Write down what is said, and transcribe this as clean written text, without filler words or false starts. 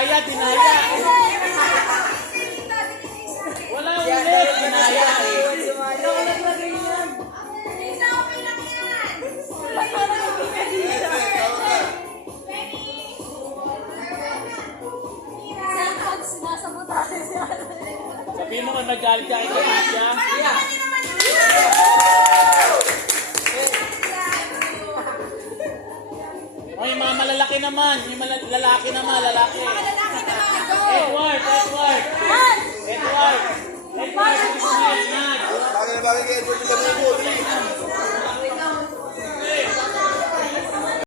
dinaya, dinaya. Wala ulit, dinaya eh. Sabihin mo nga nagalit ka kay Katia. O, yung mga malalaki naman. Yung lalaki naman, lalaki. Edward, Edward. Edward. Edward, Edward. Bagay na bagay kayo,